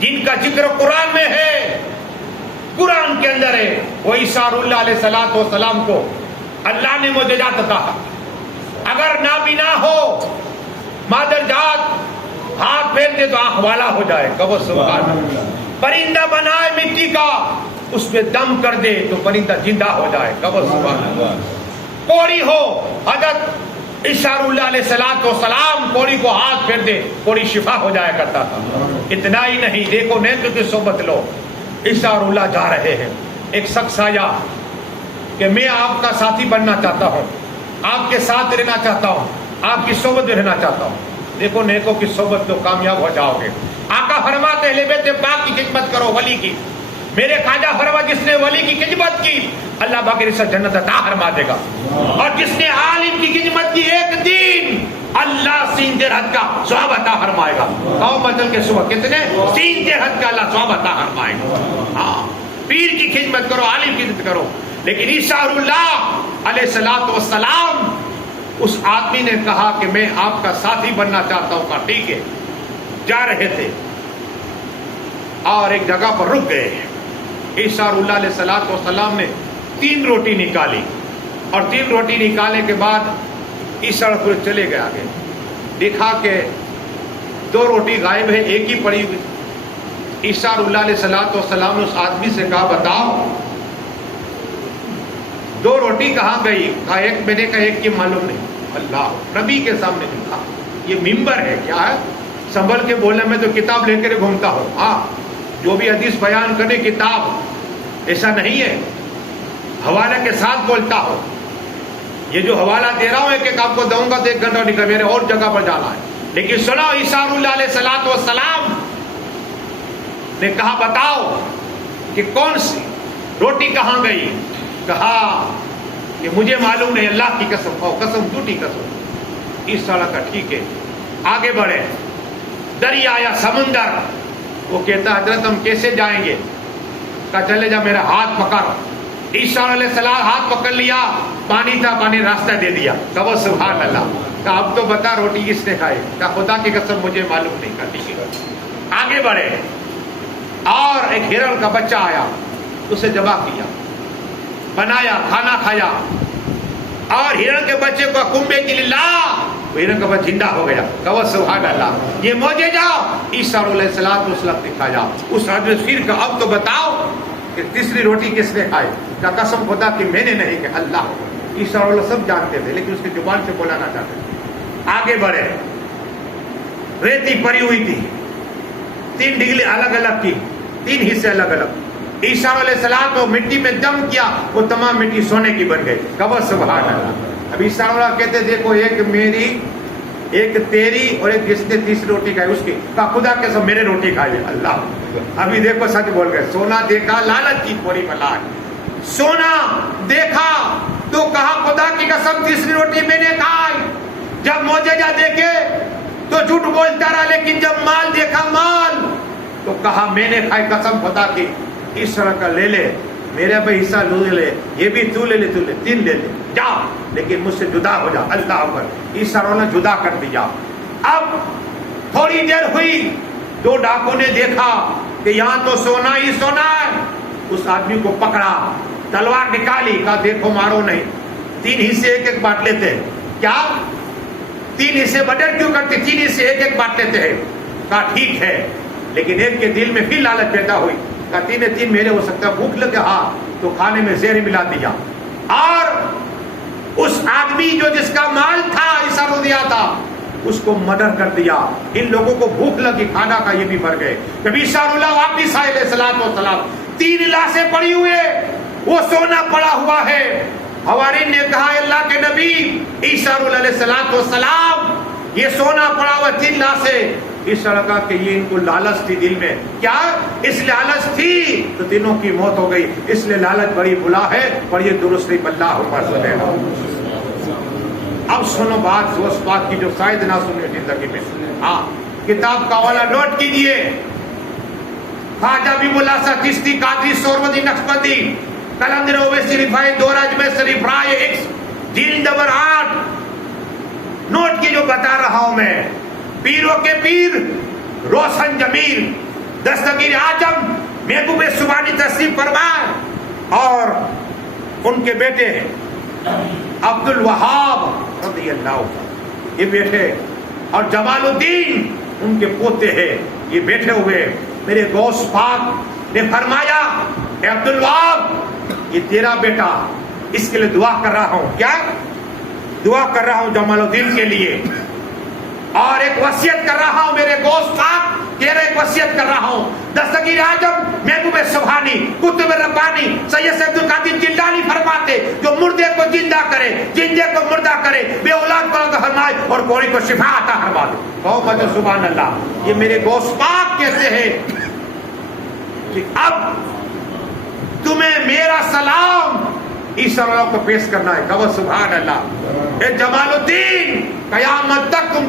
جن کا ذکر قرآن میں ہے، قرآن کے اندر ہے، وہ عیسیٰ اللہ علیہ السلام کو اللہ نے معجزات عطا، اگر نابینا ہو مادر جات ہاتھ پھیرتے تو آنکھ والا ہو جائے، کہو سبحان اللہ۔ پرندہ بنائے مٹی کا، اس میں دم کر دے تو پرندہ زندہ ہو جائے، کہو سبحان اللہ۔ کوڑی ہو، حضرت عیسیٰ اللہ علیہ السلام کوڑی کو ہاتھ پھیر دے، کوڑی شفا ہو جایا کرتا تھا۔ اتنا ہی نہیں، دیکھو نیتوں کی صحبت لو، عیسیٰ اللہ جا رہے ہیں، ایک شخص آیا کہ میں آپ کا ساتھی بننا چاہتا ہوں، آپ کے ساتھ رہنا چاہتا ہوں، آپ کی صحبت میں رہنا چاہتا ہوں۔ دیکھو نیکوں کی صحبت تو کامیاب ہو جاؤ گے۔ آقا فرماتے اہل بیت پاک کی خدمت کرو، ولی کی۔ میرے خواجہ فرما جس نے ولی کی خدمت کی اللہ باقی رسالت جنت عطا فرما دے گا، اور جس نے عالم کی خدمت کی ایک دن اللہ 3 درہم کا ثواب عطا فرمائے گا۔ کہو بدل کے صبح کتنے؟ 3 درہم کا اللہ ثواب عطا فرمائے گا۔ ہاں، پیر کی خدمت کرو، عالم کی خدمت کرو۔ لیکن عیسیٰ اللہ علیہ السلام، اس آدمی نے کہا کہ میں آپ کا ساتھی بننا چاہتا ہوں، کہا ٹھیک ہے۔ جا رہے تھے اور ایک جگہ پر رک گئے۔ عیسیٰ اللہ علیہ السلام نے 3 روٹی نکالی، اور 3 روٹی نکالنے کے بعد عیسیٰ چلے گئے آگے، دیکھا کہ 2 روٹی غائب ہے، ایک ہی پڑی ہوئی۔ عیسیٰ اللہ علیہ السلام نے اس آدمی سے کہا بتاؤ 2 روٹی کہاں گئی؟ کہا ایک، میں نے کہا ایک کی معلوم نہیں۔ اللہ نبی کے سامنے لکھا، یہ ممبر ہے کیا ہے؟ سنبھل کے بولنے میں تو کتاب لے کر گھومتا ہوں، ہاں جو بھی حدیث بیان کرنے کتاب، ایسا نہیں ہے، حوالے کے ساتھ بولتا ہوں۔ یہ جو حوالہ دے رہا ہوں ایک آپ کو دوں گا تو 1 گھنٹہ نکل، میرے اور جگہ پر جانا ہے۔ لیکن سنو، عیسیٰ اللہ علیہ السلام نے کہا بتاؤ کہ کون سی روٹی کہاں گئی؟ کہا کہ مجھے معلوم نہیں، اللہ کی قسم، قسم جھوٹی قسم۔ عیسیٰ کا ٹھیک ہے، آگے بڑھے۔ دریا یا سمندر، وہ کہتا حضرت ہم کیسے جائیں گے؟ کہا چلے جا، میرا ہاتھ پکڑ۔ عیسیٰ علیہ السلام ہاتھ پکڑ لیا، پانی تھا، پانی راستہ دے دیا، کہو سبحان اللہ۔ کہا اب تو بتا روٹی کس نے کھائی؟ کہا خدا کی قسم مجھے معلوم نہیں۔ کہا ٹھیک ہے، آگے بڑھے، اور ایک ہرن کا بچہ آیا، اسے ذبح کیا، بنایا، کھانا کھایا، اور ہرن کے بچے کو کنبے کی للہ، ہرن کا بچہ زندہ ہو گیا، کہو سبحان اللہ۔ یہ معجزہ عیسیٰ علیہ السلام دکھایا۔ اس آدمی پھر کہا اب تو بتاؤ کہ 3ری روٹی کس نے کھائی؟ کہا قسم خدا کہ میں نے نہیں، کہ اللہ۔ عیسیٰ علیہ سب جانتے تھے لیکن اس کی زبان سے بولانا چاہتے تھے۔ آگے بڑھے، ریتی پڑی ہوئی تھی، 3 ڈگلی الگ الگ کی، 3 حصے الگ الگ۔ عیسیٰ علیہ السلام کو مٹی میں دم کیا، وہ تمام مٹی سونے کی بن گئی، کہو سبحان اللہ۔ اب عیسیٰ علیہ کہتے دیکھو ایک میری، ایک تیری، اور ایک جس نے 3 روٹی کھائی اس کی۔ کہا خدا کے سب میرے روٹی کھائی، اللہ۔ ابھی دیکھو سچ بول گئے، سونا دیکھا لالچ کی پوری بلا، سونا دیکھا تو کہا خدا کی قسم 3ری روٹی میں نے کھائی۔ جب معجزہ دیکھے تو جھوٹ بولتا رہا، لیکن جب مال دیکھا، مال، تو کہا میں نے کھائی، قسم خدا کی۔ اس طرح کا لے لے، میرا بھی حصہ لے لے، یہ بھی تو لے لے، تو لے، 3 لے لے، جا، لیکن مجھ سے جدا ہو جا، اللہ اکبر۔ عیسیٰ نے جدا کر دیا۔ اب تھوڑی دیر ہوئی، 2 ڈاکو نے دیکھا کہ یہاں تو سونا ہی سونا ہے، اس آدمی کو پکڑا، تلوار نکالی، کہا دیکھو مارو نہیں، 3 حصے ایک ایک بانٹ لیتے ہیں۔ کیا 3 حصے بٹر کیوں کرتے؟ 3 حصے ایک ایک بانٹ لیتے ہیں۔ کہا ٹھیک ہے، لیکن ایک کے دل میں پھر لالچ پیدا ہوئی، کہا 3 میرے ہو سکتا ہے، بھوک لگے، ہاں، تو کھانے میں زہر ملا دیا، اور اس آدمی جو جس کا مال تھا عیسیٰ کو دیا تھا اس کو مردر کر دیا۔ ان لوگوں کو بھوک لگی، کھانا کا، یہ بھی مر گئے۔ جب عیسیٰ اللہ واپس آئے علیہ السلام، 3 لاشیں پڑی ہوئے، وہ سونا پڑا ہوا ہے۔ حوارین نے کہا اللہ کے نبی عیسیٰ علیہ السلام، یہ سونا پڑا ہوا 3 لاشیں۔ اس طرح کا کہ یہ ان کو لالچ تھی دل میں، کیا اس لالچ تھی تو تینوں کی موت ہو گئی، اس لیے لالچ بڑی بلا ہے، اور یہ درست نہیں، اللہ اوپر سنے گا۔ اب سنو بات اس بات کی جو شاید نہ سنی زندگی میں۔ ہاں، کتاب کا والا نوٹ کیجئے، خواجہ حبیب اللہ شاہ چشتی قادری سہروردی نقشبندی قلندر اویسی رفاعی دورہ میں شریف رائے ایکس جلد نمبر 8 نوٹ کی جو بتا رہا ہوں میں، پیروں کے پیر روشن جمیل دستگیر اعظم محبوب سبحانی تشریف فرمائے اور ان کے بیٹے عبد الوہاب رضی اللہ عنہ یہ بیٹھے اور جمال الدین ان کے پوتے ہیں یہ بیٹھے ہوئے. میرے غوث پاک نے فرمایا اے عبد الوہاب یہ تیرا بیٹا, اس کے لیے دعا کر رہا ہوں. کیا دعا کر رہا ہوں جمال الدین کے لیے, اور ایک وصیت کر رہا ہوں میرے غوث پاک تیرا ایک وصیت کر رہا ہوں. دستگیر اعظم محبوب سبحانی قطب ربانی سید عبد القادر جیلانی فرماتے جو مردے کو زندہ کرے, زندے کو مردہ کرے, بے اولاد کو عطا فرمائے اور کوڑی کو شفا عطا فرما دے. کہو مجھے سبحان اللہ. یہ میرے غوث پاک کہتے ہیں کہ اب تمہیں میرا سلام عیسیٰ اللہ کو پیش کرنا ہے. کہو سبحان اللہ. اے جمال الدین قیامت تک تم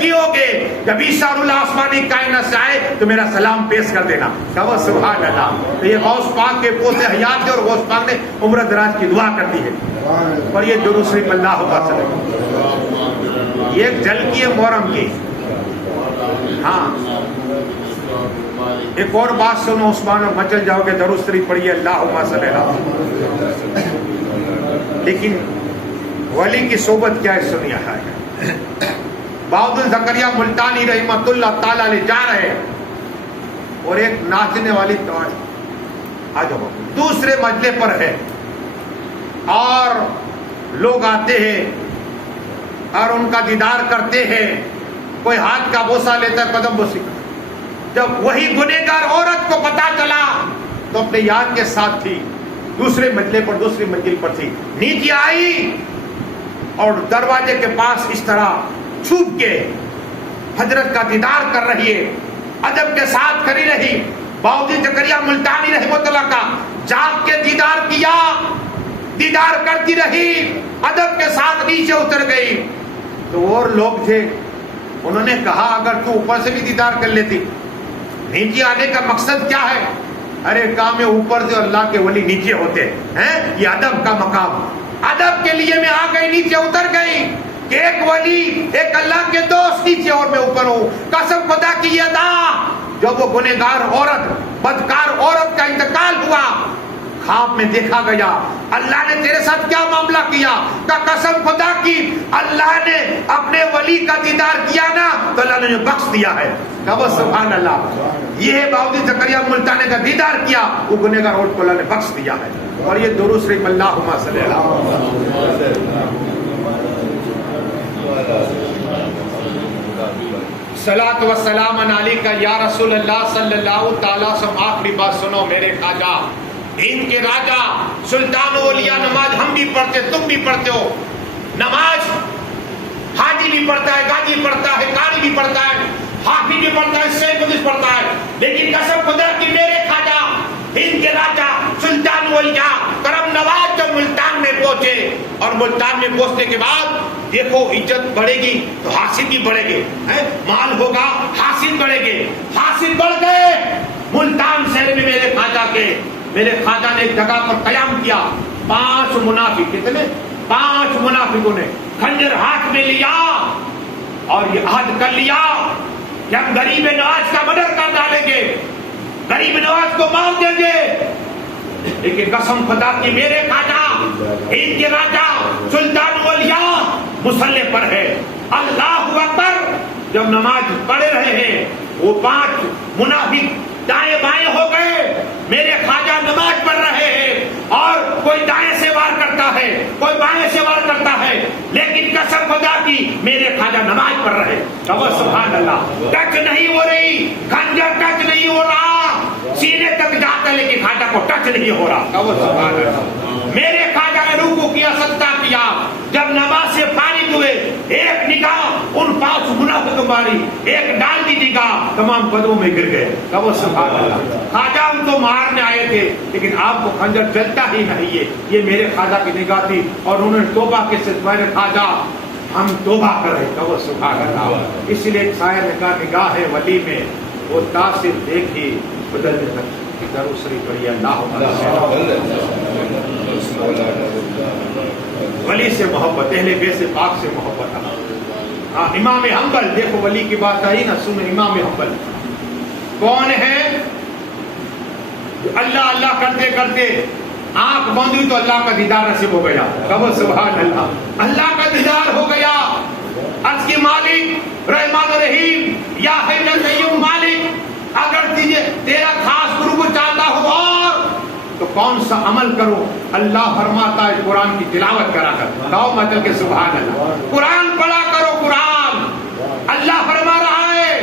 جیو گے, جب عیسیٰ اللہ آسمانی کائنات سے آئے تو میرا سلام پیش کر دینا. کہو سبحان اللہ. تو یہ غوث پاک کے پوتے حیات تھے اور غوث پاک نے عمر دراز کی دعا کر دی ہے. اور یہ درود شریف اللہ وسلم یہ ایک جھلکی ہے محرم کی. ہاں ایک اور بات سنو, عثمان اور مچل جاؤ گے درود شریف پڑھیے اللہم صلی اللہ. لیکن ولی کی صحبت کیا ہے سنیا ہے. بہادر زکریا ملتانی رحمۃ اللہ تعالی علیہ جا رہے اور ایک ناچنے والی آ جاؤ دوسرے مجلے پر ہے اور لوگ آتے ہیں اور ان کا دیدار کرتے ہیں. کوئی ہاتھ کا بوسہ لیتا ہے, قدم بوسی. جب وہی گنہگار عورت کو پتا چلا تو اپنے یار کے ساتھ تھی, دوسرے مجلے پر دوسری منزل پر تھی, نیچے آئی اور دروازے کے پاس اس طرح چھپ کے حضرت کا دیدار کر رہی ہے, ادب کے ساتھ کری رہی. بہادر زکریا ملتانی رحمۃ اللہ کا جاگ کے دیدار کیا, دیدار کرتی رہی, ادب کے ساتھ نیچے اتر گئی. تو اور لوگ تھے, انہوں نے کہا اگر تو اوپر سے بھی دیدار کر لیتی, نیچے آنے کا مقصد کیا ہے؟ ارے کام ہے اوپر سے اللہ کے ولی نیچے ہوتے ہیں, یہ ادب کا مقام. ادب کے لیے میں آ گئی, نیچے اتر گئی کہ ایک ولی ایک اللہ کے دوست نیچے اور میں اوپر ہوں. قسم خدا کی یہ ادا جب وہ گنہگار عورت بدکار عورت کا انتقال ہوا خواب میں دیکھا گیا, اللہ نے تیرے ساتھ کیا معاملہ کیا؟ کا قسم خدا کی اللہ نے اپنے ولی کا دیدار کیا نا تو اللہ نے بخش دیا ہے. کہو سبحان اللہ. یہ بہادر زکریا ملتانی کا دیدار کیا, وہ گنہگار عورت کو اللہ نے بخش دیا ہے. اور یہ درود شریف اللہم صلی صلاۃ و سلام علیکہ یا رسول اللہ صلی اللہ تعالی وسلم. آخری بات سنو میرے خواجہ ہند کے راجا سلطان اولیاء, نماز ہم بھی پڑھتے تم بھی پڑھتے ہو, نماز حاجی بھی پڑھتا ہے, غازی پڑھتا ہے, قاری بھی پڑھتا ہے, حافظ بھی پڑھتا ہے, شیخ بھی پڑھتا ہے. لیکن قسم خدا کی میرے خواجہ ہند کے راجا سلطان اولیاء کرم نواز جب ملتان میں پہنچے اور ملتان میں پہنچنے کے بعد دیکھو عزت بڑھے گی تو حاصل بھی بڑھے گے, مال ہوگا حاصل بڑھے گے, حاصل بڑھ گئے. ملتان شہر میں میرے خواجہ نے ایک جگہ پر قیام کیا. 5 منافق, کتنے 5 منافقوں نے خنجر ہاتھ میں لیا اور یہ عہد کر لیا کہ ہم غریب نواز کا مردر کر ڈالیں گے, غریب نواز کو مار دیں گے. لیکن قسم خدا کی میرے خواجہ ہند کے راجا سلطان اولیاء مسلح پر ہے, اللہ اکبر. جب نماز پڑھ رہے ہیں وہ 5 منافق دائیں بائیں ہو گئے. میرے خواجہ نماز پڑھ رہے ہیں اور کوئی دائیں سے وار کرتا ہے, کوئی بائیں سے وار کرتا ہے, لیکن قسم خدا کی میرے خواجہ نماز پڑھ رہے. سبحان اللہ. ٹچ نہیں ہو رہی, خنجر ٹچ نہیں ہو رہا, سینے تک جاتا ہے لیکن خواجہ کو ٹچ نہیں ہو رہا. سبحان اللہ. میرے خواجہ نے رکوع کیا, سجدہ کیا. جب نماز سے فارغ ہوئے ایک نگاہ ان 5 منافقوں ماری, ایک ڈال دی نگاہ تمام قدموں میں گر گئے. سبحان اللہ. خواجہ ان کو مارنے آئے تھے لیکن آپ کو خنجر چلتا ہی نہیں ہے. یہ میرے خواجہ کی نگاہ تھی اور انہوں نے توبہ کے ساتھ میرے خواجہ ہم توبہ کر رہے. سبحان اللہ. اس لیے ایک شاعر نے کہا نگاہ ہے ولی میں وہ تاثر دیکھی بدلنے تک. درود شریف پڑھیے اللہم. ولی سے محبت, اہل بیت سے پاک سے محبت. ہاں امام حنبل, دیکھو ولی کی بات آئی نا, سنو امام حنبل کون ہے؟ کرتے کرتے آنکھ بند ہوئی تو اللہ کا دیدار نصیب ہو گیا. کہو سبحان اللہ. اللہ کا دیدار ہو گیا. عرض کی مالک رحمان الرحیم یا حی القیوم مالک، اگر تیرا خاص گروہ چاہتا ہو اور تو کون سا عمل کرو؟ اللہ فرماتا ہے قرآن کی تلاوت کرا کر. کہو مطلب کہ سبحان اللہ. قرآن پڑھا کرو. قرآن اللہ فرما رہا ہے.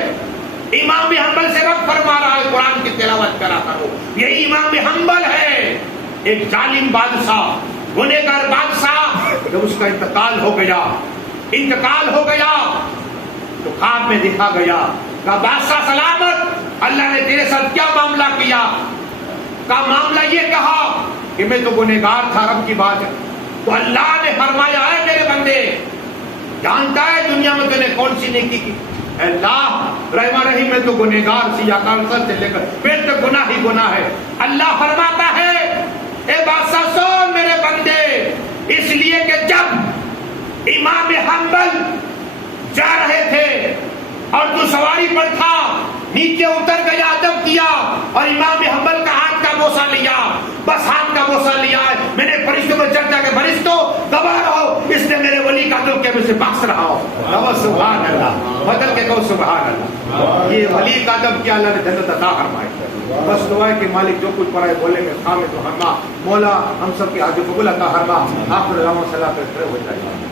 امام حنبل سے رب فرما رہا ہے قرآن کی تلاوت کرا کرو. یہی امام حنبل ہے، ایک ظالم بادشاہ، گنہگار بادشاہ. جب اس کا انتقال ہو گیا تو خواب میں دکھا گیا. کہا بادشاہ سلامت، اللہ نے تیرے ساتھ کیا معاملہ کیا؟ کا معاملہ یہ کہا کہ میں تو گنہگار تھا، رب کی بات ہے. تو اللہ نے فرمایا ہے میرے بندے، جانتا ہے دنیا میں تو نے کون سی نیکی کی؟ اللہ رحمان رحیم میں تو گنہگار سی، اکال سر سے لے کر پھر تو گناہ ہی گناہ ہے. اللہ فرماتا ہے اے بادشاہ سن میرے بندے، اس لیے کہ جب امام حنبل جا رہے تھے اور تو سواری پر تھا، نیچے اتر گیا، ادب کیا اور امام حنبل کا ہاتھ کا بوسہ لیا، بس ہاتھ کا بوسہ لیا ہے. میں نے فرشتوں کو چرچا کہ فرشتوں گواہ رہو، اس نے میرے ولی کا دل کے میں سے بخش رہا ہو. کہو سبحان اللہ. بدل کے کہو سبحان اللہ. یہ ولی کا ادب کیا اللہ نے جنت عطا فرمائی. بس دعا ہے کہ مالک جو کچھ پڑھائے بولے میں خامے تو ہرما، مولا ہم سب کی حاجت قبول عطا فرما. آخر دعوانا صلاح پہ کھڑے ہو جائے.